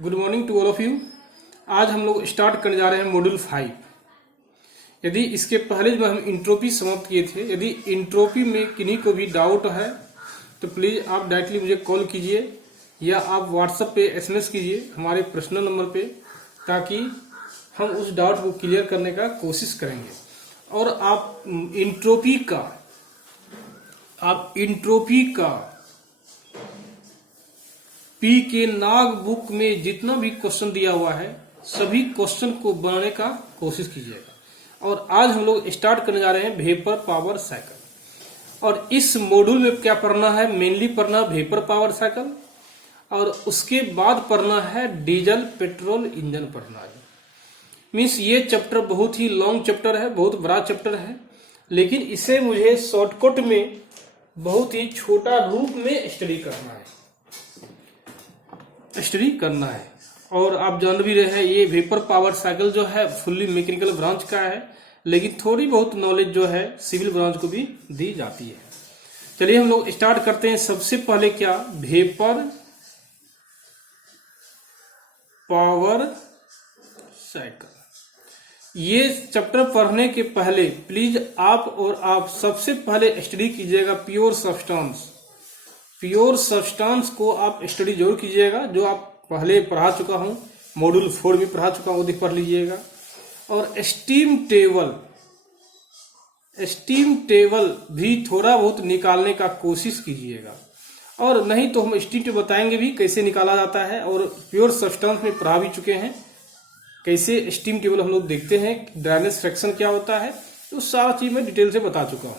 Good morning to all of you. आज हम लोग स्टार्ट करने जा रहे हैं मॉड्यूल 5। यदि इसके पहले जो हम इंट्रोपी समाप्त किए थे, यदि इंट्रोपी में किन्हीं को भी डाउट है तो प्लीज़ आप डायरेक्टली मुझे कॉल कीजिए या आप व्हाट्सएप पे एसएमएस कीजिए हमारे पर्सनल नंबर पे, ताकि हम उस डाउट को क्लियर करने का कोशिश करेंगे। और आप इंट्रोपी का पी के नाग बुक में जितना भी क्वेश्चन दिया हुआ है सभी क्वेश्चन को बनाने का कोशिश कीजिएगा। और आज हम लोग स्टार्ट करने जा रहे हैं वेपर पावर साइकिल। और इस मॉड्यूल में क्या पढ़ना है, मेनली पढ़ना वेपर पावर साइकिल और उसके बाद पढ़ना है डीजल पेट्रोल इंजन पढ़ना है। मीन्स ये चैप्टर बहुत ही लॉन्ग चैप्टर है, बहुत बड़ा चैप्टर है, लेकिन इसे मुझे शॉर्टकट में बहुत ही छोटा रूप में स्टडी करना है। और आप जान भी रहे हैं ये वेपर पावर साइकिल जो है फुल्ली मैकेनिकल ब्रांच का है, लेकिन थोड़ी बहुत नॉलेज जो है सिविल ब्रांच को भी दी जाती है। चलिए हम लोग स्टार्ट करते हैं। सबसे पहले क्या, वेपर पावर साइकिल। ये चैप्टर पढ़ने के पहले प्लीज आप सबसे पहले स्टडी कीजिएगा प्योर सब्सटेंस को आप स्टडी जरूर कीजिएगा, जो आप पहले पढ़ा चुका हूं, मॉड्यूल 4 में पढ़ा चुका हूं, वो पढ़ लीजिएगा। और स्टीम टेबल भी थोड़ा बहुत निकालने का कोशिश कीजिएगा, और नहीं तो हम स्टीम टेबल बताएंगे भी कैसे निकाला जाता है। और प्योर सब्सटेंस में पढ़ा भी चुके हैं कैसे स्टीम टेबल हम लोग देखते हैं, ड्राइनेज फ्रैक्शन क्या होता है, तो सारा चीज मैं डिटेल से बता चुका हूं।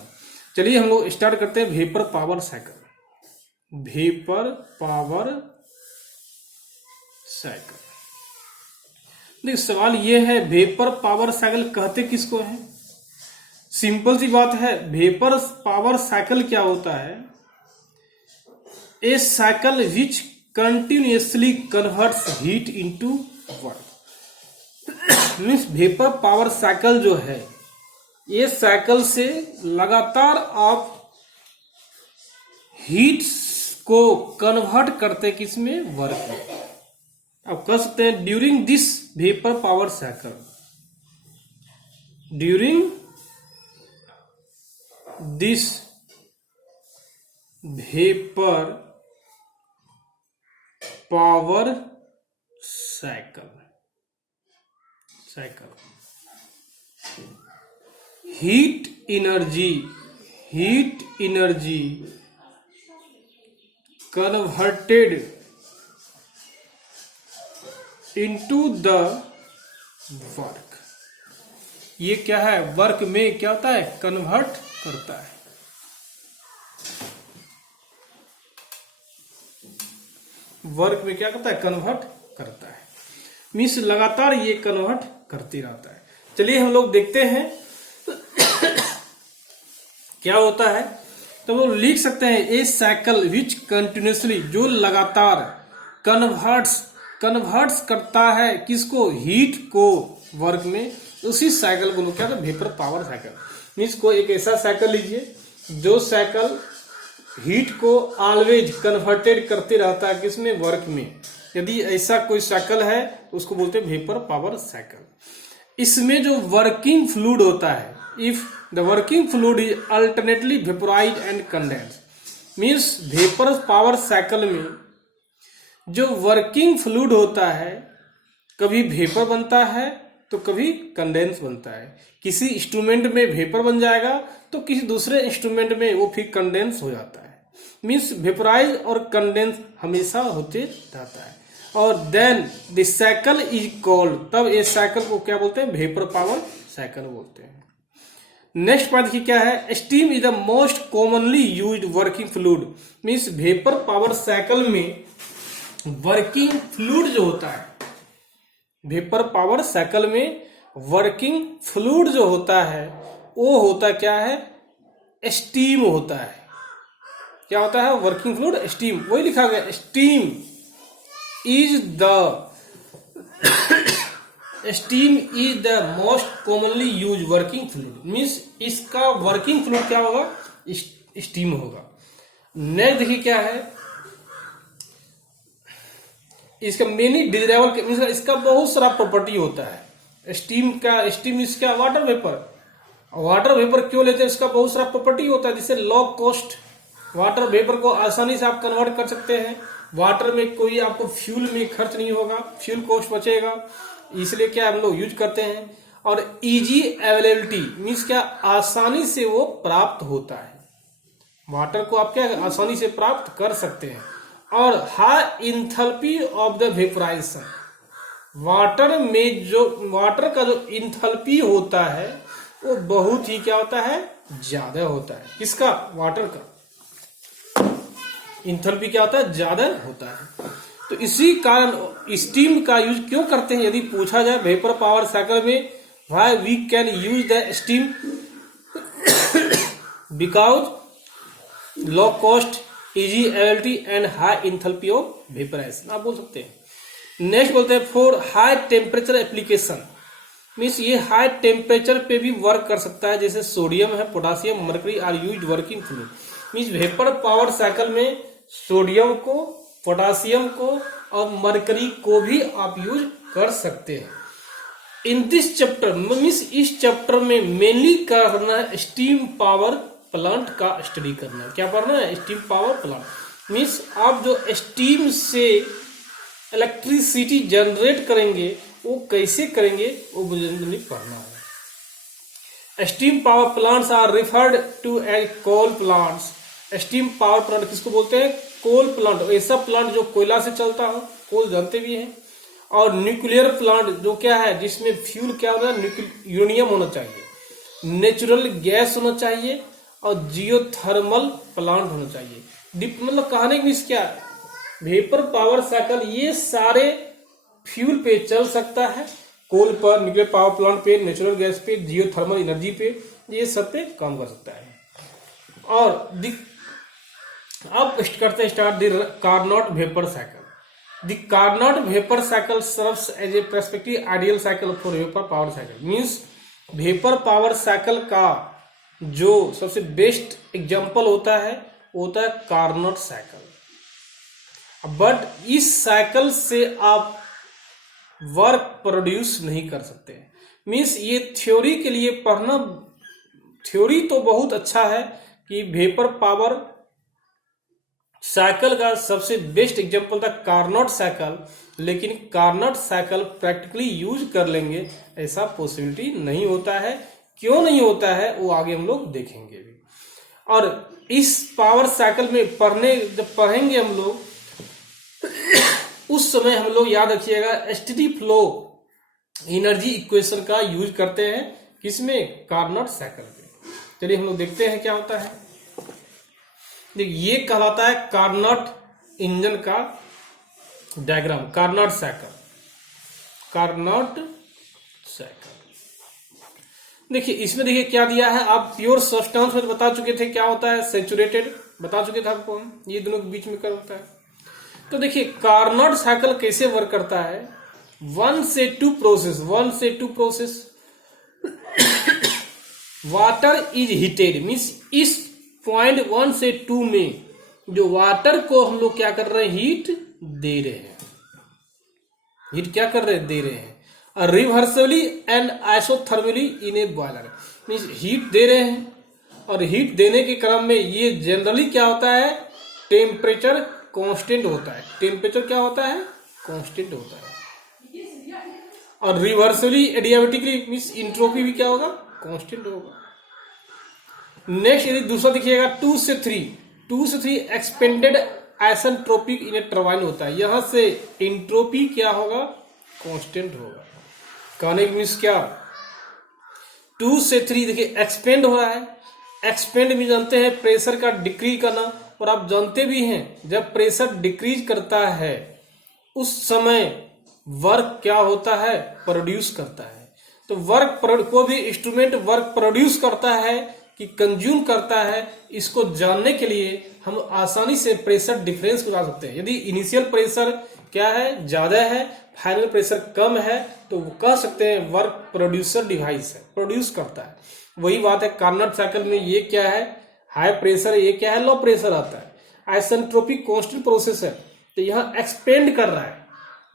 चलिए हम लोग स्टार्ट करते हैं वेपर पावर साइकिल। देखिए सवाल ये है, वेपर पावर साइकिल कहते किसको है? सिंपल सी बात है, वेपर पावर साइकिल क्या होता है? A cycle which continuously converts heat into work. Means vapour power cycle जो है, ये साइकिल से लगातार आप हीट को कन्वर्ट करते किसमें? वर्क में। आप कह सकते हैं during this vapour power cycle, during this vapour power cycle heat energy converted into the work। ये क्या है? वर्क में क्या होता है? कन्वर्ट करता है। वर्क में क्या करता है? कन्वर्ट करता है। मीन्स लगातार ये कन्वर्ट करते रहता है। चलिए हम लोग देखते हैं क्या होता है। तो वो लिख सकते हैं ए साइकिल विच कंटिन्यूसली, जो लगातार कन्वर्ट्स करता है किसको? हीट को वर्क में। उसी साइकिल को क्या कहते हैं? Vapour power cycle. मीन्स को एक ऐसा साइकिल लीजिए जो साइकिल हीट को ऑलवेज कन्वर्टेड करते रहता है किसमें? वर्क में। यदि ऐसा कोई साइकिल है उसको बोलते हैं वेपर पावर साइकिल। इसमें जो वर्किंग फ्लूइड होता है, if the working fluid is alternately vaporise and condense. Means vapour power cycle में जो वर्किंग फ्लूइड होता है, कभी वेपर बनता है तो कभी कंडेंस बनता है। किसी इंस्ट्रूमेंट में वेपर बन जाएगा तो किसी दूसरे इंस्ट्रूमेंट में वो फिर कंडेंस हो जाता है। मीन्स वेपोराइज और कंडेंस हमेशा होते रहता है। और then the cycle is called, तब इस साइकिल को क्या बोलते हैं? वेपर पावर साइकिल बोलते हैं। नेक्स्ट बात देखिए क्या है, steam is the most commonly used working fluid. Means vapour power cycle में वर्किंग फ्लूइड जो होता है, वेपर पावर साइकिल में वर्किंग फ्लूइड जो होता है वो होता क्या है? स्टीम होता है। क्या होता है? Working fluid steam. वही लिखा गया, steam is the most commonly use working fluid. Means इसका वर्किंग फ्लूइड क्या होगा? स्टीम होगा। नेक्स्ट देखिए क्या है, इसका मेनी डिजायरेबल, इसका बहुत सारा प्रॉपर्टी होता है। स्टीम इसका वाटर वेपर क्यों लेते हैं, इसका बहुत सारा प्रॉपर्टी होता है, जिससे लो कॉस्ट वाटर वेपर को आसानी से आप कन्वर्ट कर सकते हैं। वाटर में कोई आपको फ्यूल में खर्च नहीं होगा, फ्यूल कॉस्ट बचेगा, इसलिए क्या हम लोग यूज करते हैं। और इजी अवेलेबिलिटी मीन्स क्या, आसानी से वो प्राप्त होता है, वाटर को आप क्या आसानी से प्राप्त कर सकते हैं। और high enthalpy of the vaporisation, water का जो इंथैल्पी होता है वो बहुत ही क्या होता है, ज्यादा होता है। किसका, वाटर का इंथैल्पी क्या होता है, ज्यादा होता है। तो इसी कारण स्टीम का यूज क्यों करते हैं, यदि पूछा जाए वेपर पावर साइकिल में, why we can use the steam, because low cost, easy availability and high enthalpy of vaporisation, आप बोल सकते हैं। नेक्स्ट बोलते हैं for high temperature application, means ये हाई टेम्परेचर पे भी वर्क कर सकता है, जैसे सोडियम है, potassium, mercury are used working fluid. Means vapour power cycle में सोडियम को, पोटासियम को और मरकरी को भी आप यूज कर सकते हैं। इन दिस चैप्टर मीन्स इस चैप्टर में मेनली करना है स्टीम पावर प्लांट का स्टडी करना है। क्या पढ़ना है, स्टीम पावर प्लांट। मीन्स आप जो स्टीम से इलेक्ट्रिसिटी जनरेट करेंगे वो कैसे करेंगे, वो मुझे पढ़ना है। Steam power plants are referred to as coal plants. Steam power plant किसको बोलते हैं, कोल प्लांट, ऐसा प्लांट जो कोयला से चलता हो, कोल जानते भी हैं। और न्यूक्लियर प्लांट जो क्या है, जिसमें फ्यूल क्या होना है, यूरेनियम होना चाहिए, नेचुरल गैस होना चाहिए और जियोथर्मल प्लांट होना चाहिए। मतलब कहने की मीन्स क्या, वेपर पावर साइकिल ये सारे फ्यूल पे चल सकता है, कोल पर, न्यूक्लियर पावर प्लांट पे, नेचुरल गैस पे, जियोथर्मल एनर्जी पे, ये सब पे काम कर सकता है। और अब करते हैं start the Carnot vapour cycle. The Carnot vapour cycle serves as a perspective ideal cycle for vapour power cycle. Means vapour power cycle का जो सबसे बेस्ट एग्जांपल होता है वो होता है कार्नोट साइकिल। बट इस साइकिल से आप वर्क प्रोड्यूस नहीं कर सकते। मीन्स ये थ्योरी के लिए पढ़ना, थ्योरी तो बहुत अच्छा है कि वेपर पावर साइकिल का सबसे बेस्ट एग्जांपल था कार्नोट साइकिल, लेकिन कार्नोट साइकिल प्रैक्टिकली यूज कर लेंगे ऐसा पॉसिबिलिटी नहीं होता है। क्यों नहीं होता है वो आगे हम लोग देखेंगे भी। और इस पावर साइकिल में जब पढ़ेंगे हम लोग उस समय हम लोग याद रखिएगा स्टेडी फ्लो एनर्जी इक्वेशन का यूज करते हैं, किसमें, कार्नोट साइकिल में। चलिए हम लोग देखते हैं क्या होता है। देखिए ये कहलाता है कार्नोट इंजन का डायग्राम, कार्नोट साइकिल। देखिए इसमें देखिए क्या दिया है, आप प्योर सब्सटेंस में बता चुके थे क्या होता है, सैचुरेटेड बता चुके थे आपको हम, ये दोनों के बीच में क्या होता है। तो देखिए कार्नोट साइकिल कैसे वर्क करता है, 1 से 2 process water is heated. Means इस पॉइंट 1 से 2 में जो वाटर को हम लोग क्या कर रहे हैं, हीट दे रहे हैं, हीट क्या कर रहे हैं, दे रहे हैं। Reversibly and isothermally in a boiler, means heat दे रहे हैं, और हीट देने के क्रम में ये जनरली क्या होता है, टेम्परेचर कांस्टेंट होता है। टेम्परेचर क्या होता है, कांस्टेंट होता है। और रिवर्सली एडियाबेटिकली मीन्स इंट्रोपी भी क्या होगा, कांस्टेंट होगा। नेक्स्ट यदि दूसरा देखिएगा 2 से 3 एक्सपेंडेड आइसेंट्रोपिक इन ए टरबाइन होता है। यहां से इंट्रोपी क्या होगा, कांस्टेंट होगा। कहने की मीन्स क्या, 2 से 3 देखिए एक्सपेंड हो रहा है। एक्सपेंड भी जानते हैं प्रेशर का डिक्रीज करना, और आप जानते भी हैं जब प्रेशर डिक्रीज करता है उस समय वर्क क्या होता है, प्रोड्यूस करता है। तो वर्क कोई भी इंस्ट्रूमेंट वर्क प्रोड्यूस करता है कि कंज्यूम करता है, इसको जानने के लिए हम आसानी से प्रेशर डिफरेंस को जान सकते हैं। यदि इनिशियल प्रेशर क्या है, ज्यादा है, फाइनल प्रेशर कम है, तो वो कह सकते हैं वर्क प्रोड्यूसर डिवाइस है, प्रोड्यूस करता है। वही बात है कार्नोट साइकिल में, ये क्या है, हाई प्रेशर, ये क्या है, लो प्रेशर आता है। आइसेंट्रोपिक कांस्टेंट प्रोसेस है, तो यहाँ एक्सपेंड कर रहा है,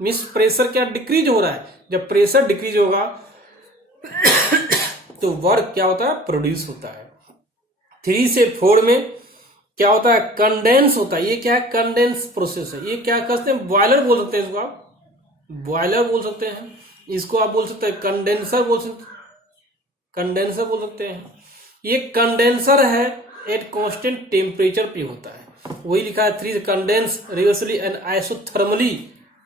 मीन्स प्रेशर क्या डिक्रीज हो रहा है। जब प्रेशर डिक्रीज होगा तो वर्क क्या होता है, प्रोड्यूस होता है। 3 से 4 में क्या होता है, कंडेंस होता है। ये क्या है, कंडेंस प्रोसेस है। ये क्या कहते हैं, बॉयलर बोल सकते हैं इसको, आप बॉयलर बोल सकते हैं, इसको आप बोल सकते हैं कंडेंसर बोल सकते हैं। ये कंडेंसर है, एट कांस्टेंट टेम्परेचर पे होता है। वही लिखा है 3 condense reversely and isothermally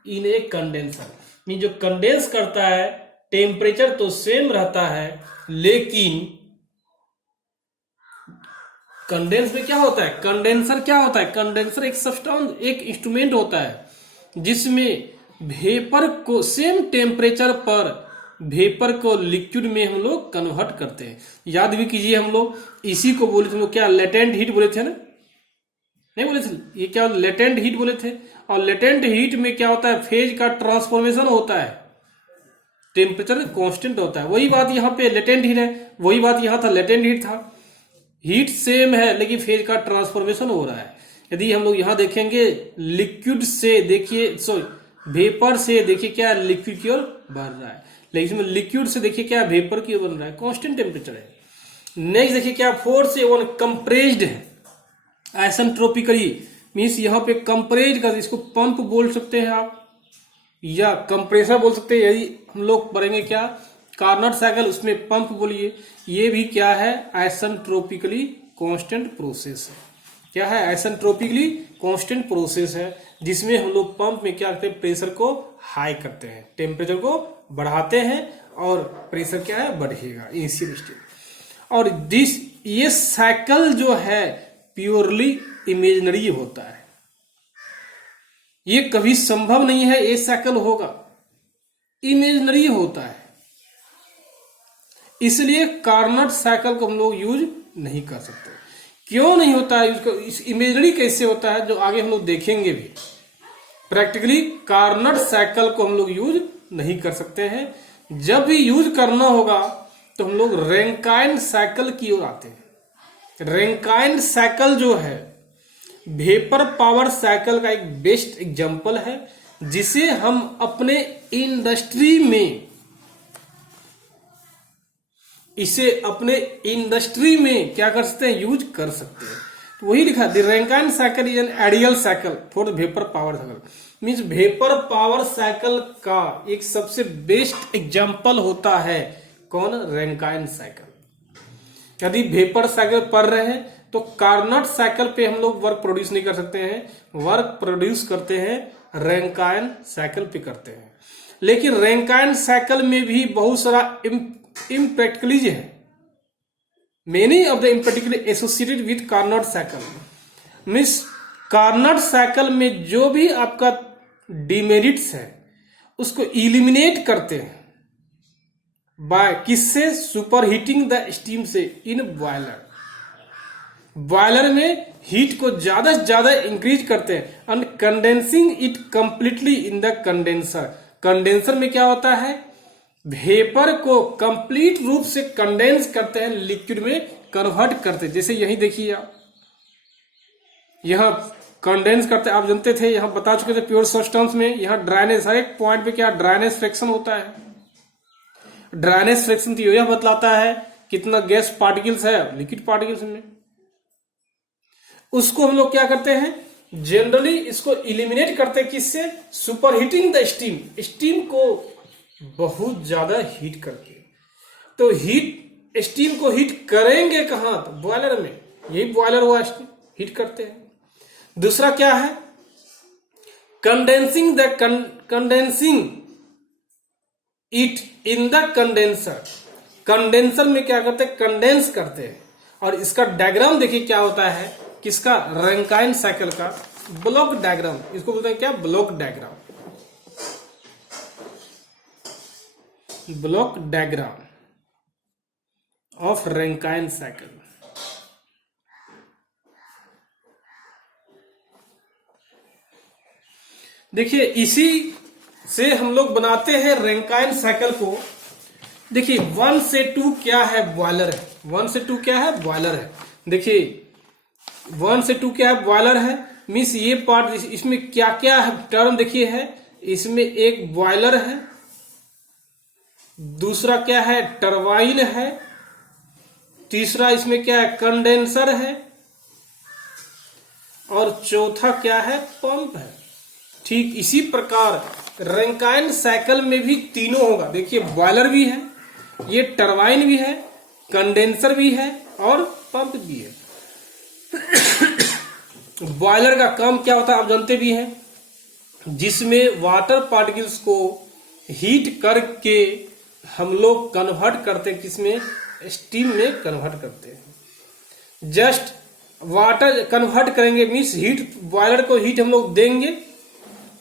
in A condenser. Mean जो कंडेंस करता है टेम्परेचर तो सेम रहता है, लेकिन कंडेंस में क्या होता है, कंडेंसर क्या होता है, कंडेंसर एक सब्सटेंस, एक इंस्ट्रूमेंट होता है जिसमें वेपर को सेम टेम्परेचर पर वेपर को लिक्विड में हम लोग कन्वर्ट करते हैं। याद भी कीजिए, हम लोग इसी को बोले थे, हम लोग क्या लेटेंट हीट बोले थे ना, नहीं बोले थे, ये क्या लेटेंट हीट बोले थे। और लेटेंट हीट में क्या होता है, फेज का ट्रांसफॉर्मेशन होता है, टेम्परेचर कांस्टेंट होता है। वही बात यहाँ पे लेटेंट हीट है, वही बात यहाँ था, लेटेंट हीट था। हीट सेम है लेकिन फेज का ट्रांसफॉर्मेशन हो रहा है। यदि हम लोग यहाँ देखेंगे लिक्विड से, देखिए सॉरी वेपर से देखिए क्या लिक्विड की ओर बढ़ रहा है, लेकिन इसमें लिक्विड से देखिए क्या वेपर की ओर बन रहा है, कांस्टेंट टेम्परेचर है। नेक्स्ट देखिए क्या 4 से 1 कंप्रेस्ड है आइसेंट्रोपिकली, मीन्स यहाँ पे कंप्रेज कर, इसको पंप बोल सकते हैं आप या कंप्रेसर बोल सकते हैं। यदि हम लोग पढ़ेंगे क्या कार्नट साइकिल, उसमें पंप बोलिए। ये भी क्या है, आइसेंट्रोपिकली कांस्टेंट प्रोसेस है। क्या है, आइसेंट्रोपिकली कांस्टेंट प्रोसेस है, जिसमें हम लोग पंप में क्या करते हैं, प्रेशर को हाई करते हैं, टेम्परेचर को बढ़ाते हैं और प्रेशर क्या है, बढ़ेगा इनिशियल स्टेज। और ये साइकिल जो है प्योरली इमेजिनरी होता है, ये कभी संभव नहीं है ये साइकिल होगा, इमेजिनरी होता है। इसलिए कार्नट साइकिल को हम लोग यूज नहीं कर सकते। क्यों नहीं होता है यूज, इमेजिनरी कैसे होता है, जो आगे हम लोग देखेंगे भी। प्रैक्टिकली कार्नट साइकिल को हम लोग यूज नहीं कर सकते हैं। जब भी यूज करना होगा तो हम लोग रैंकाइन साइकिल की ओर आते हैं। रैंकाइन साइकिल जो है वेपर पावर साइकिल का एक बेस्ट एग्जांपल है, जिसे हम अपने इंडस्ट्री में, इसे अपने इंडस्ट्री में क्या कर सकते हैं, यूज कर सकते हैं। तो वही लिखा, the Rankine cycle is an ideal cycle for the vapour power cycle. Means vapour power cycle का एक सबसे बेस्ट एग्जांपल होता है कौन, रैंकाइन साइकिल। यदि वेपर साइकिल पढ़ रहे हैं तो कार्नट साइकिल पे हम लोग वर्क प्रोड्यूस नहीं कर सकते हैं, वर्क प्रोड्यूस करते हैं रैंकाइन साइकिल पे करते हैं। लेकिन रैंकाइन साइकिल में भी बहुत सारा इम्प्रैक्टिकलिज है, many of the impractical associated with Carnot cycle. Means Carnot cycle में जो भी आपका डिमेरिट्स है उसको इलिमिनेट करते हैं बाय किससे, सुपर हीटिंग द स्टीम से इन बॉयलर। बॉयलर में हीट को ज्यादा से ज्यादा इंक्रीज करते हैं and condensing it completely in the condenser. Condenser में क्या होता है, वेपर को कंप्लीट रूप से कंडेंस करते हैं, लिक्विड में कन्वर्ट करते हैं। जैसे यही देखिए आप, यहां कंडेंस करते हैं, आप जानते थे, यहां बता चुके थे प्योर सब्सटेंस में यहां ड्राइनेस, हर एक पॉइंट पे क्या ड्राइनेस फ्रैक्शन होता है। ड्राइनेस फ्रैक्शन तो यह बतलाता है कितना गैस पार्टिकल्स है लिक्विड पार्टिकल्स में। उसको हम लोग क्या करते हैं, जनरली इसको इलिमिनेट करते हैं किससे, super heating the steam, steam को बहुत ज्यादा हीट करके। तो हीट, स्टीम को हीट करेंगे कहां, तो बॉयलर में, यही बॉयलर हुआ, हीट करते हैं। दूसरा क्या है, condensing it in the condenser. Condenser में क्या करते हैं, कंडेंस करते हैं। और इसका डायग्राम देखिए क्या होता है, किसका, रैंकाइन साइकिल का ब्लॉक डायग्राम, इसको बोलते हैं क्या, block diagram. Block diagram of Rankine cycle. देखिए इसी से हम लोग बनाते हैं रैंकाइन साइकिल को। देखिए 1 से 2 क्या है, बॉयलर है। 1 से 2 क्या है, बॉयलर है। देखिए 1 से 2 क्या है, बॉयलर है। मीन्स ये पार्ट, इसमें क्या क्या है टर्म देखिए है, इसमें एक बॉयलर है, दूसरा क्या है टरबाइन है, तीसरा इसमें क्या है कंडेंसर है, और चौथा क्या है पंप है। ठीक इसी प्रकार रैंकाइन साइकिल में भी तीनों होगा। देखिए बॉयलर भी है, ये टरबाइन भी है, कंडेंसर भी है और पंप भी है। बॉयलर का काम क्या होता है आप जानते भी हैं, जिसमें वाटर पार्टिकल्स को हीट करके हम लोग कन्वर्ट करते हैं, किसमें स्टीम में कन्वर्ट करते हैं। जस्ट वाटर कन्वर्ट करेंगे मीन्स हीट, बॉयलर को हीट हम लोग देंगे,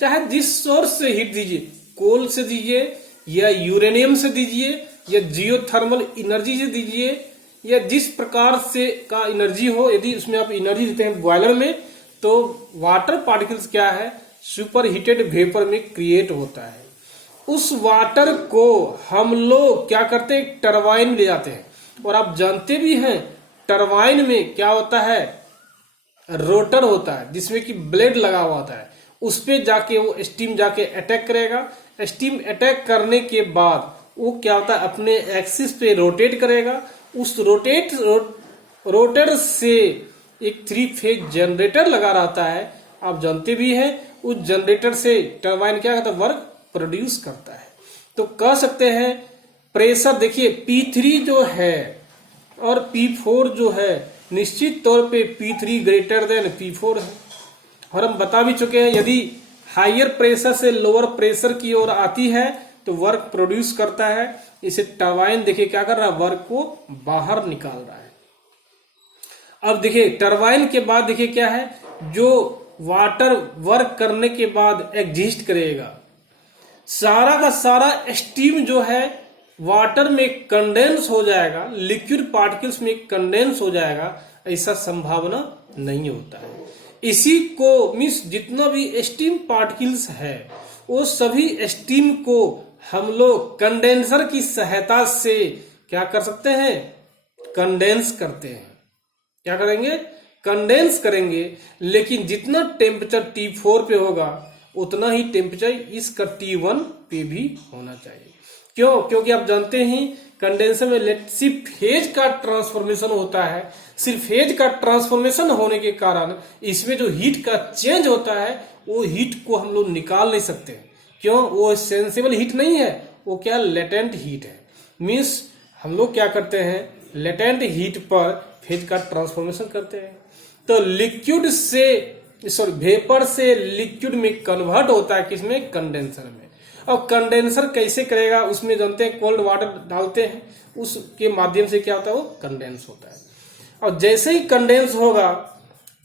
चाहे जिस सोर्स से हीट दीजिए, कोल से दीजिए या यूरेनियम से दीजिए या जियोथर्मल एनर्जी से दीजिए या जिस प्रकार से का एनर्जी हो, यदि उसमें आप एनर्जी देते हैं बॉयलर में तो वाटर पार्टिकल्स क्या है सुपर हीटेड वेपर में क्रिएट होता है। उस वाटर को हम लोग क्या करते हैं टरबाइन में ले जाते हैं, और आप जानते भी हैं टरबाइन में क्या होता है रोटर होता है जिसमें कि ब्लेड लगा हुआ होता है, उस पे जाके वो स्टीम जाके अटैक करेगा। स्टीम अटैक करने के बाद वो क्या होता है अपने एक्सिस पे रोटेट करेगा, उस रोटर से एक 3 फेज जनरेटर लगा रहता है, आप जानते भी हैं उस जनरेटर से टरबाइन क्या करता है वर्क प्रोड्यूस करता है। तो कह सकते हैं प्रेशर देखिए P3 जो है और P4 जो है निश्चित तौर पे P3 ग्रेटर देन P4 है, और हम बता भी चुके हैं यदि हायर प्रेशर से लोअर प्रेशर की ओर आती है तो वर्क प्रोड्यूस करता है। इसे टरबाइन देखिए क्या कर रहा है वर्क को बाहर निकाल रहा है। अब देखिए टरबाइन के बाद देखिए क्या है जो वाटर वर्क करने के बाद एग्जिस्ट करेगा, सारा का सारा स्टीम जो है वाटर में कंडेंस हो जाएगा, लिक्विड पार्टिकल्स में कंडेंस हो जाएगा, ऐसा संभावना नहीं होता है। इसी को मीन्स जितना भी स्टीम पार्टिकल्स है वो सभी स्टीम को हम लोग कंडेंसर की सहायता से क्या कर सकते हैं कंडेंस करते हैं। क्या करेंगे कंडेंस करेंगे, लेकिन जितना टेम्परेचर T4 पे होगा उतना ही टेम्परेचर इसका T1 पे भी होना चाहिए। क्यों? क्योंकि आप जानते हैं कंडेंसर में सिर्फ फेज का ट्रांसफॉर्मेशन होता है, सिर्फ फेज का ट्रांसफॉर्मेशन होने के कारण इसमें जो हीट का चेंज होता है वो हीट को हम लोग निकाल नहीं सकते। क्यों? वो सेंसिबल हीट नहीं है, वो क्या लेटेंट हीट है। मीन्स हम लोग क्या करते हैं लेटेंट हीट पर फेज का ट्रांसफॉर्मेशन करते हैं। तो लिक्विड से वेपर से लिक्विड में कन्वर्ट होता है किसमें कंडेंसर में। और कंडेंसर कैसे करेगा उसमें जानते हैं कोल्ड वाटर डालते हैं, उसके माध्यम से क्या होता है वो कंडेंस होता है। और जैसे ही कंडेंस होगा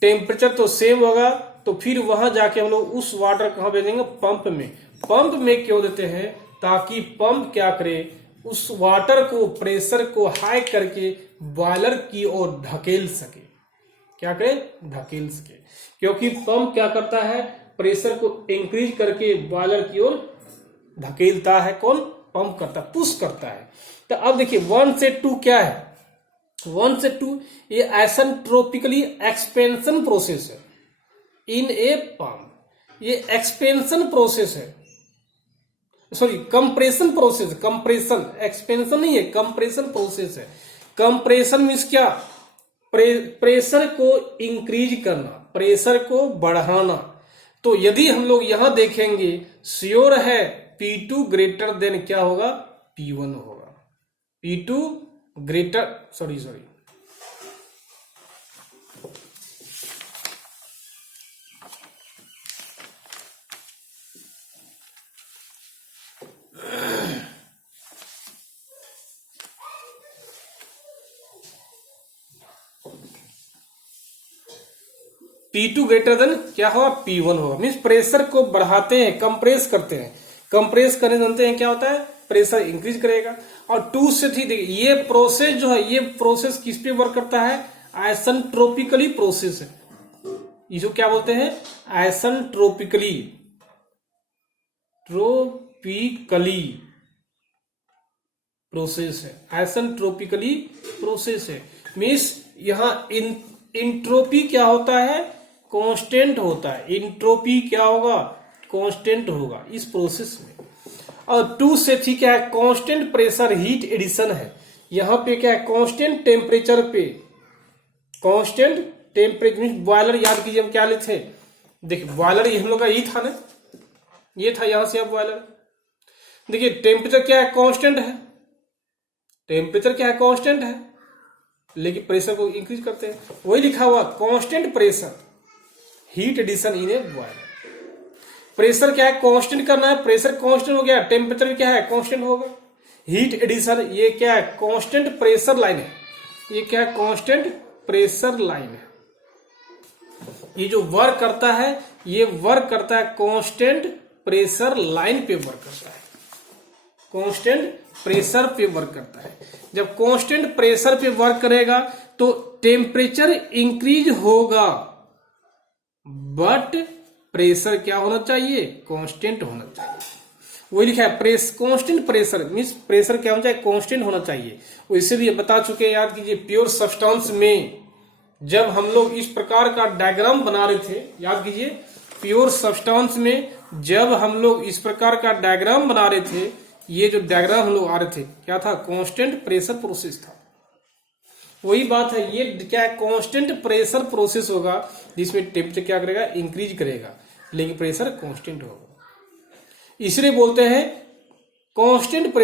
टेम्परेचर तो सेम होगा, तो फिर वहां जाके हम लोग उस वाटर कहाँ भेजेंगे पंप में। पंप में क्यों देते हैं ताकि पंप क्या करे उस वाटर को प्रेशर को हाई करके बॉयलर की ओर ढकेल सके। क्या करे ढकेल सके, क्योंकि पंप क्या करता है प्रेशर को इंक्रीज करके बॉयलर की ओर ढकेलता है। कौन? पंप करता है, पुश करता है। तो अब देखिए 1 से 2 क्या है, 1 से 2 ये आइसेंट्रोपिकली एक्सपेंशन प्रोसेस है इन ए पंप। ये एक्सपेंशन प्रोसेस है, sorry compression process, compression expansion नहीं है, कंप्रेशन प्रोसेस है। कंप्रेशन मीन्स क्या प्रेशर को इंक्रीज करना, प्रेशर को बढ़ाना। तो यदि हम लोग यहां देखेंगे श्योर है P2 ग्रेटर देन क्या होगा P1 होगा। P2 greater sorry P2 greater than क्या होगा P1 होगा। मीन्स प्रेशर को बढ़ाते हैं, कंप्रेस करते हैं। कंप्रेस करने जानते हैं क्या होता है प्रेशर इंक्रीज करेगा। और 2 से 3 देखिए ये प्रोसेस जो है ये प्रोसेस किस पे वर्क करता है आइसेंट्रोपिकली प्रोसेस है। इसको क्या बोलते हैं आइसेंट्रोपिकली प्रोसेस है, आइसेंट्रोपिकली प्रोसेस है। मीन्स यहां इंट्रोपी क्या होता है कांस्टेंट होता है। इंट्रोपी क्या होगा कांस्टेंट होगा इस प्रोसेस में। और 2 से 3 क्या है, कांस्टेंट प्रेशर हीट एडिशन है। यहां पे क्या है, कांस्टेंट टेम्परेचर पे, कांस्टेंट टेम्परेचर मीन बॉयलर, याद कीजिए हम क्या ले थे, देखिए बॉयलर ये हम लोग का ये था ना, ये था, यहां से अब बॉयलर। देखिए टेम्परेचर क्या है, कांस्टेंट है, टेम्परेचर क्या है, कांस्टेंट है, लेकिन प्रेशर को इंक्रीज करते हैं, वही लिखा हुआ constant pressure heat addition in a boiler. Pressure क्या है, कांस्टेंट करना है, प्रेशर कांस्टेंट हो गया, टेम्परेचर भी क्या है, कांस्टेंट होगा। हीट एडिशन ये क्या है, कांस्टेंट प्रेशर लाइन है, ये क्या है, कांस्टेंट प्रेशर लाइन है। ये जो वर्क करता है, ये वर्क करता है कांस्टेंट प्रेशर लाइन पे वर्क करता है, कांस्टेंट प्रेशर पे वर्क करता है। जब कांस्टेंट प्रेशर पे वर्क करेगा तो टेम्परेचर इंक्रीज होगा, बट प्रेशर क्या होना चाहिए, कांस्टेंट होना चाहिए। वही लिखा है कांस्टेंट प्रेशर मीन्स प्रेशर क्या होना चाहिए, कांस्टेंट होना चाहिए। वैसे भी बता चुके हैं, याद कीजिए प्योर सब्सटेंस में जब हम लोग इस प्रकार का डायग्राम बना रहे थे, याद कीजिए प्योर सब्सटेंस में जब हम लोग इस प्रकार का डायग्राम बना रहे थे, ये जो डायग्राम हम लोग आ रहे थे क्या था, कांस्टेंट प्रेशर प्रोसेस था। वही बात है, ये क्या है, कांस्टेंट प्रेशर प्रोसेस होगा जिसमें टेम्परेचर क्या करेगा, इंक्रीज करेगा, लेकिन प्रेशर कांस्टेंट होगा। इसलिए बोलते हैं constant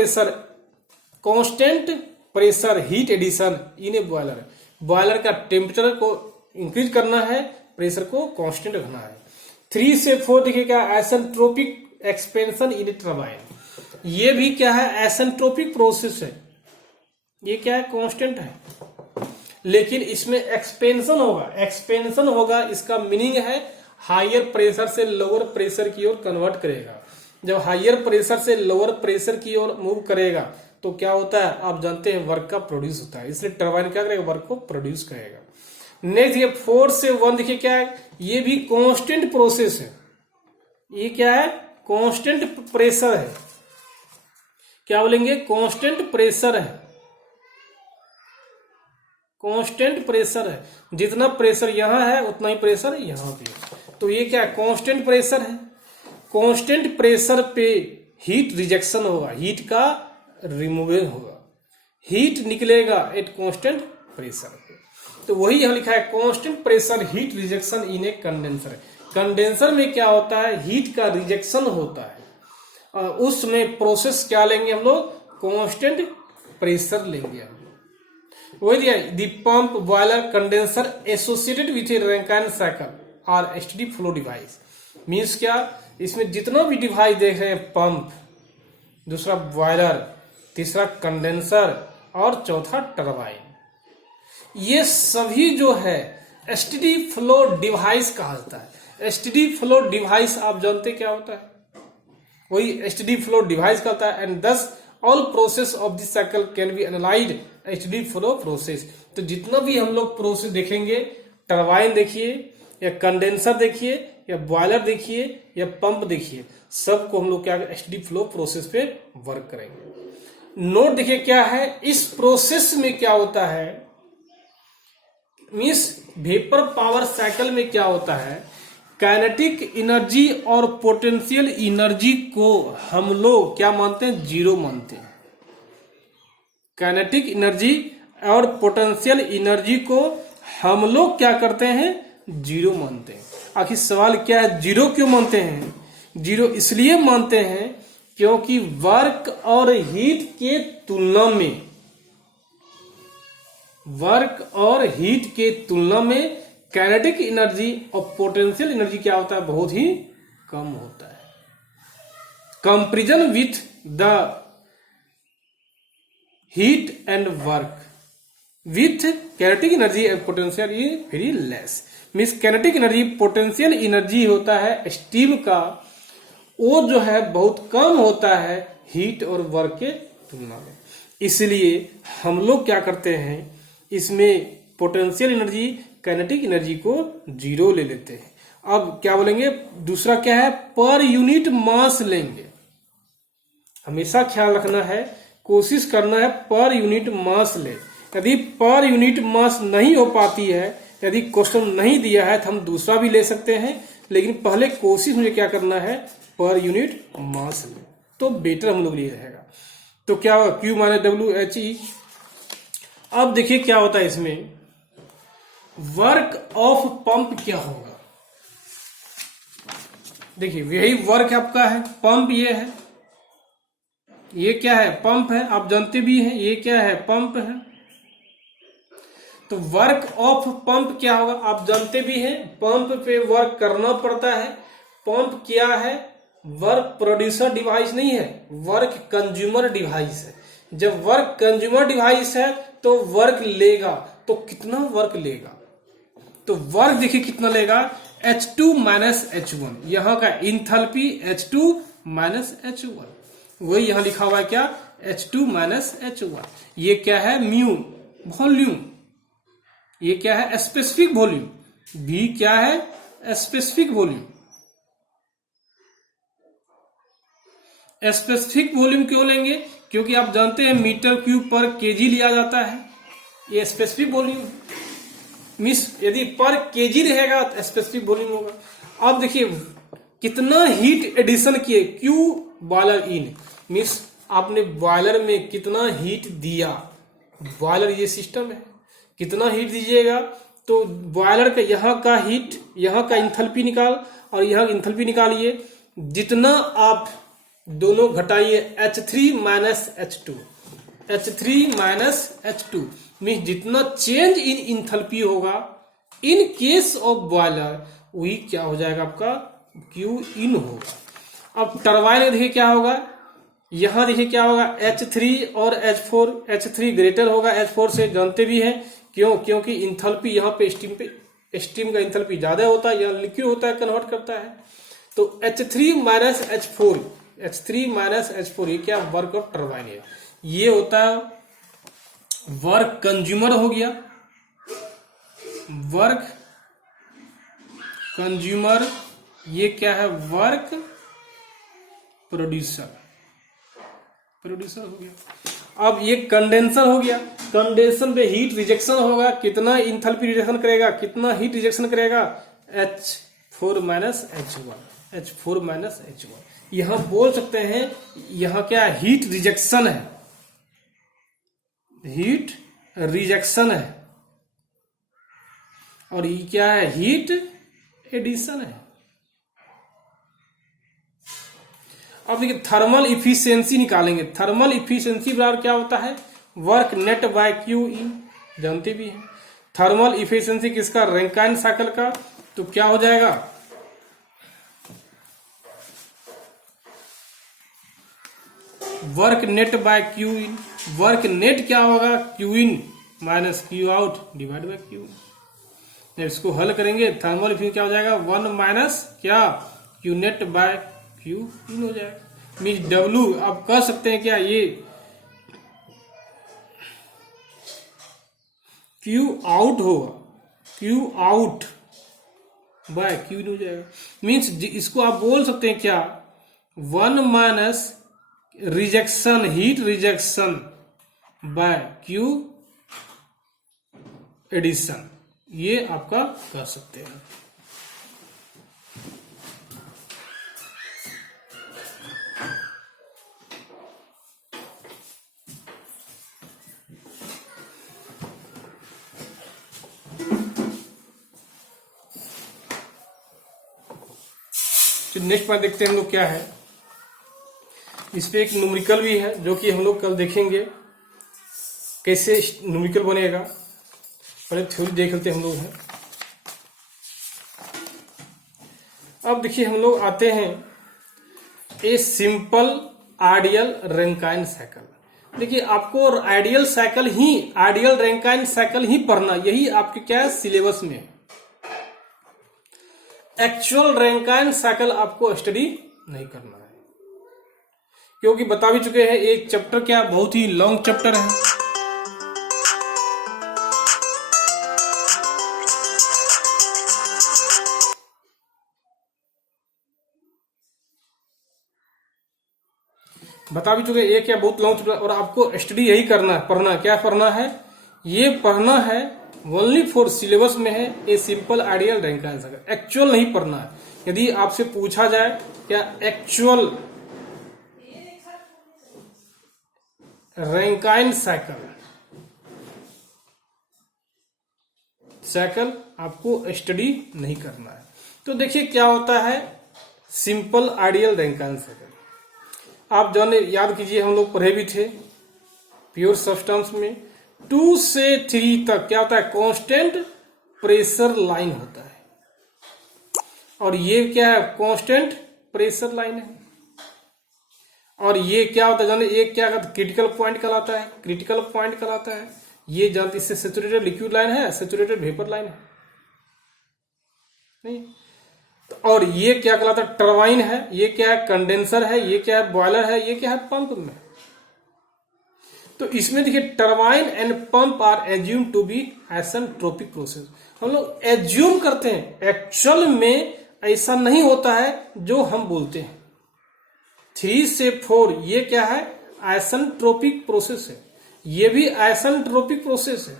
pressure heat addition in a boiler. Boiler का टेम्परेचर को इंक्रीज करना है, प्रेशर को कांस्टेंट रखना है। 3 से 4 देखिए क्या, isentropic expansion in A turbine. ये भी क्या है, आइसेंट्रोपिक प्रोसेस है, ये क्या है, कांस्टेंट है, लेकिन इसमें एक्सपेंशन होगा। एक्सपेंशन होगा इसका मीनिंग है हायर प्रेशर से लोअर प्रेशर की ओर कन्वर्ट करेगा। जब हायर प्रेशर से लोअर प्रेशर की ओर मूव करेगा तो क्या होता है, आप जानते हैं वर्क का प्रोड्यूस होता है, इसलिए टरबाइन क्या करेगा, वर्क को प्रोड्यूस करेगा। नेक्स्ट ये 4 से 1 देखिए क्या है, ये भी कांस्टेंट प्रोसेस है, ये क्या है, कांस्टेंट प्रेशर है, क्या बोलेंगे, कांस्टेंट प्रेशर है, कांस्टेंट प्रेशर है। जितना प्रेशर यहां है उतना ही प्रेशर यहां पे है, तो ये क्या है, कांस्टेंट प्रेशर है। कांस्टेंट प्रेशर पे हीट रिजेक्शन होगा, हीट का रिमूवल होगा, हीट निकलेगा एट कांस्टेंट प्रेशर। तो वही यहां लिखा है कांस्टेंट प्रेशर हीट रिजेक्शन इन ए कंडेंसर। कंडेंसर में क्या होता है, हीट का रिजेक्शन होता है, उसमें प्रोसेस क्या लेंगे हम लोग, कांस्टेंट प्रेशर लेंगे हम लोग। वही दिया, the pump boiler condenser associated with A Rankine cycle और एसटीडी फ्लो डिवाइस। मीन्स क्या, इसमें जितना भी डिवाइस देख रहे हैं, पंप, दूसरा बॉयलर, तीसरा कंडेंसर और चौथा टरबाइन, ये सभी जो है एसटीडी फ्लो डिवाइस कहा जाता है। एसटीडी फ्लो डिवाइस आप जानते क्या होता है, वही एसटीडी फ्लो डिवाइस कहता है। एंड दस all process of this cycle can be analysed STD flow process. तो जितना भी हम लोग प्रोसेस देखेंगे, टरबाइन देखिए या कंडेंसर देखिए या बॉयलर देखिए या पंप देखिए, सबको हम लोग क्या एसटीडी फ्लो प्रोसेस पे वर्क करेंगे। नोट देखिए क्या है, इस प्रोसेस में क्या होता है, मींस वेपर पावर साइकिल में क्या होता है, काइनेटिक एनर्जी और पोटेंशियल एनर्जी को हम लोग क्या मानते हैं, जीरो मानते हैं। काइनेटिक एनर्जी और पोटेंशियल एनर्जी को हम लोग क्या करते हैं, जीरो मानते हैं। आखिर सवाल क्या है, जीरो क्यों मानते हैं? जीरो इसलिए मानते हैं क्योंकि वर्क और हीट के तुलना में, वर्क और हीट के तुलना में काइनेटिक एनर्जी और पोटेंशियल एनर्जी क्या होता है, बहुत ही कम होता है। Comparison with the heat and work with kinetic energy and potential is very less. Means kinetic energy, potential energy होता है स्टीम का, वो जो है बहुत कम होता है हीट और वर्क के तुलना में। इसलिए हम लोग क्या करते हैं, इसमें पोटेंशियल एनर्जी, काइनेटिक एनर्जी को जीरो ले लेते हैं। अब क्या बोलेंगे, दूसरा क्या है, पर यूनिट मास लेंगे। हमेशा ख्याल रखना है, कोशिश करना है पर यूनिट मास ले। यदि पर यूनिट मास नहीं हो पाती है, यदि क्वेश्चन नहीं दिया है तो हम दूसरा भी ले सकते हैं, लेकिन पहले कोशिश मुझे क्या करना है, पर यूनिट मास में, तो बेटर हम लोग लिए रहेगा। तो क्या होगा, Q minus W H E. अब देखिए क्या होता है इसमें, वर्क ऑफ पंप क्या होगा। देखिए यही वर्क आपका है, पंप ये है, ये क्या है, पंप है, आप जानते भी हैं ये क्या है, पंप है। तो वर्क ऑफ पंप क्या होगा, आप जानते भी हैं, पंप पे वर्क करना पड़ता है। पंप क्या है, वर्क प्रोड्यूसर डिवाइस नहीं है, वर्क कंज्यूमर डिवाइस है। जब वर्क कंज्यूमर डिवाइस है तो वर्क लेगा, तो कितना वर्क लेगा, तो वर्क देखिए कितना लेगा, H2 माइनस H1, यहां का इंथैल्पी H2 माइनस H1, वही यहां लिखा हुआ है क्या, H2 माइनस H1। ये क्या है, म्यू वॉल्यूम, ये क्या है, स्पेसिफिक वॉल्यूम, V क्या है, स्पेसिफिक वॉल्यूम। स्पेसिफिक वॉल्यूम क्यों लेंगे, क्योंकि आप जानते हैं मीटर क्यूब पर केजी लिया जाता है, ये स्पेसिफिक वॉल्यूम। मिस यदि पर केजी रहेगा तो स्पेसिफिक वॉल्यूम होगा। अब देखिए कितना हीट एडिशन किए, क्यू बॉयलर इन, मिस आपने बॉयलर में कितना हीट दिया, बॉयलर ये सिस्टम है, कितना हीट दीजिएगा, तो बॉयलर का यहाँ का हीट, यहाँ का इंथैल्पी निकाल और यहाँ इंथैल्पी निकालिए, जितना आप दोनों घटाइए H3 minus H2, H3 minus H2 means जितना चेंज इन इंथैल्पी होगा इन केस ऑफ बॉयलर, वही क्या हो जाएगा आपका, Q इन होगा। अब टरबाइन में देखिए क्या होगा, यहां देखिए क्या होगा, H3 और H4, H3 ग्रेटर होगा H4 से, जानते भी हैं क्यों, क्योंकि इंथैल्पी यहाँ पे स्टीम का इंथैल्पी ज्यादा होता है, यहाँ लिक्विड होता है, कन्वर्ट करता है। तो H3 minus H4, H3 minus H4, ये क्या, वर्क ऑफ टरबाइन है। ये होता है वर्क कंज्यूमर हो गया, वर्क कंज्यूमर, ये क्या है, वर्क प्रोड्यूसर, प्रोड्यूसर हो गया। अब ये कंडेंसर हो गया, कंडेंसर पे हीट रिजेक्शन होगा, कितना इंथैल्पी रिजेक्शन करेगा, कितना हीट रिजेक्शन करेगा, H4 minus H1, H4 minus H1। यहां बोल सकते हैं यहां क्या, हीट रिजेक्शन है, हीट रिजेक्शन है, और ये क्या है, हीट एडिशन है। अब देखिए थर्मल इफिशियंसी निकालेंगे, थर्मल इफिशियंसी बराबर क्या होता है, work net bye Q in, जानते भी हैं। थर्मल इफिशियंसी किसका, रैंकाइन साइकिल का, तो क्या हो जाएगा, work net bye Q in, work net क्या होगा, Q in minus Q out divide by Q. इसको हल करेंगे, थर्मल इफिशियंसी क्या हो जाएगा, 1 माइनस क्या, Q net bye Q in हो जाएगा। मीन डब्ल्यू आप कह सकते हैं क्या, ये क्यू आउट होगा, Q out by Q in हो जाएगा। मीन्स इसको आप बोल सकते हैं क्या, 1 minus rejection, heat rejection by Q addition, ये आपका कर सकते हैं। नेक्स्ट बार देखते हैं हम लोग क्या है, इस पे एक न्यूमेरिकल भी है जो कि हम लोग कल देखेंगे कैसे न्यूमेरिकल बनेगा। पहले थ्योरी देख लेते हम लोग हैं। अब देखिए हम लोग आते हैं a simple ideal Rankine cycle. देखिए आपको आइडियल साइकिल ही, आइडियल रैंकाइन साइकिल ही पढ़ना, यही आपके क्या है सिलेबस में। एक्चुअल रैंकाइन साइकिल आपको स्टडी नहीं करना है, क्योंकि बता भी चुके हैं एक चैप्टर क्या बहुत ही लॉन्ग चैप्टर है। बता भी चुके ये क्या बहुत लॉन्ग चैप्टर, और आपको स्टडी यही करना है, पढ़ना क्या पढ़ना है, ये पढ़ना है ओनली फॉर सिलेबस में है a simple ideal Rankine cycle, actual नहीं पढ़ना है। यदि आपसे पूछा जाए क्या एक्चुअल रैंकाइन साइकिल आपको स्टडी नहीं करना है। तो देखिए क्या होता है सिंपल आइडियल रैंकाइन साइकिल। आप जाने याद कीजिए, हम लोग पढ़े भी थे प्योर सब्सटेंस में 2 से 3 तक क्या होता है कांस्टेंट प्रेशर लाइन होता है, और ये क्या है कांस्टेंट प्रेशर लाइन है। और ये क्या होता है जाने, ये क्या क्रिटिकल पॉइंट कहलाता है, क्रिटिकल पॉइंट कहलाता है। ये जानते इससे सैचुरेटेड लिक्विड लाइन है, सैचुरेटेड वेपर लाइन है नहीं। तो और ये क्या कहलाता है टरबाइन है, ये क्या है कंडेंसर है, ये क्या है बॉयलर है, ये क्या है पंप में। तो इसमें देखिए turbine and pump are assume to be isentropic process. हम लोग एज्यूम करते हैं, एक्चुअल में ऐसा नहीं होता है जो हम बोलते हैं। 3 से 4 ये क्या है आइसेंट्रोपिक प्रोसेस है, ये भी आइसेंट्रोपिक प्रोसेस है।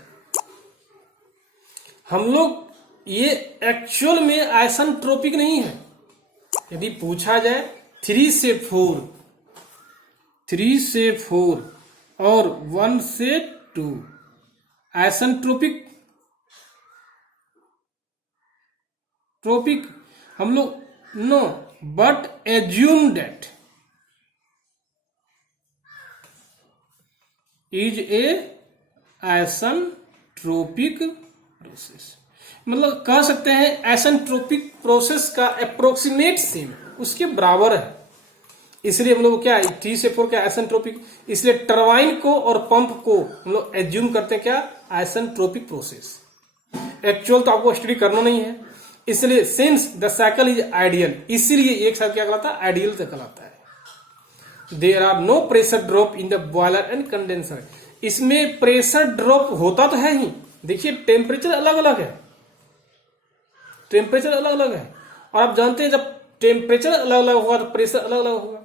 हम लोग ये एक्चुअल में आइसेंट्रोपिक नहीं है। यदि पूछा जाए 3 से 4 और 1 से 2 आइसेंट्रोपिक हम लोग no but assume that is a isentropic process. मतलब कह सकते हैं आइसेंट्रोपिक प्रोसेस का अप्रोक्सीमेट सेम उसके बराबर है। इसलिए हम लोग क्या 3 से 4 क्या आइसेंट्रोपिक, इसलिए टरबाइन को और पंप को हम लोग एज्यूम करते हैं क्या आइसेंट्रोपिक प्रोसेस। एक्चुअल तो आपको स्टडी करना नहीं है, इसलिए since the cycle is ideal, इसीलिए एक साथ क्या कहलाता है आइडियल से कहलाता है। There are no pressure drop in the boiler and condenser. इसमें प्रेशर ड्रॉप होता तो है ही, देखिए टेम्परेचर अलग अलग है, टेम्परेचर अलग अलग है। और आप जानते हैं जब टेम्परेचर अलग अलग होगा तो प्रेशर अलग अलग होगा।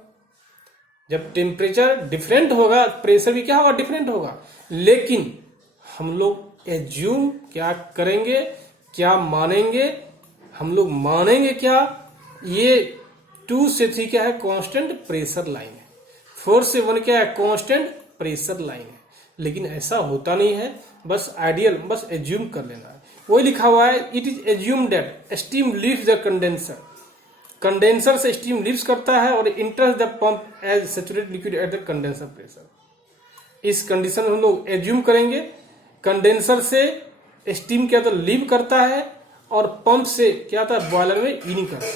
जब टेम्परेचर डिफरेंट होगा प्रेशर भी क्या होगा डिफरेंट होगा। लेकिन हम लोग एज्यूम क्या करेंगे, क्या मानेंगे, हम लोग मानेंगे क्या ये 2 से 3 क्या है कांस्टेंट प्रेशर लाइन है, 4 से 1 क्या है कांस्टेंट प्रेशर लाइन है। लेकिन ऐसा होता नहीं है, बस आइडियल बस एज्यूम कर लेना है। वही लिखा हुआ है it is assume that steam leaves the condenser, condenser से स्टीम लीव्स करता है और enters the pump as saturated liquid at the condenser pressure. इस कंडीशन में हम लोग एज्यूम करेंगे कंडेंसर से स्टीम क्या तो लीव करता है और पंप से क्या था बॉयलर में इन करता है।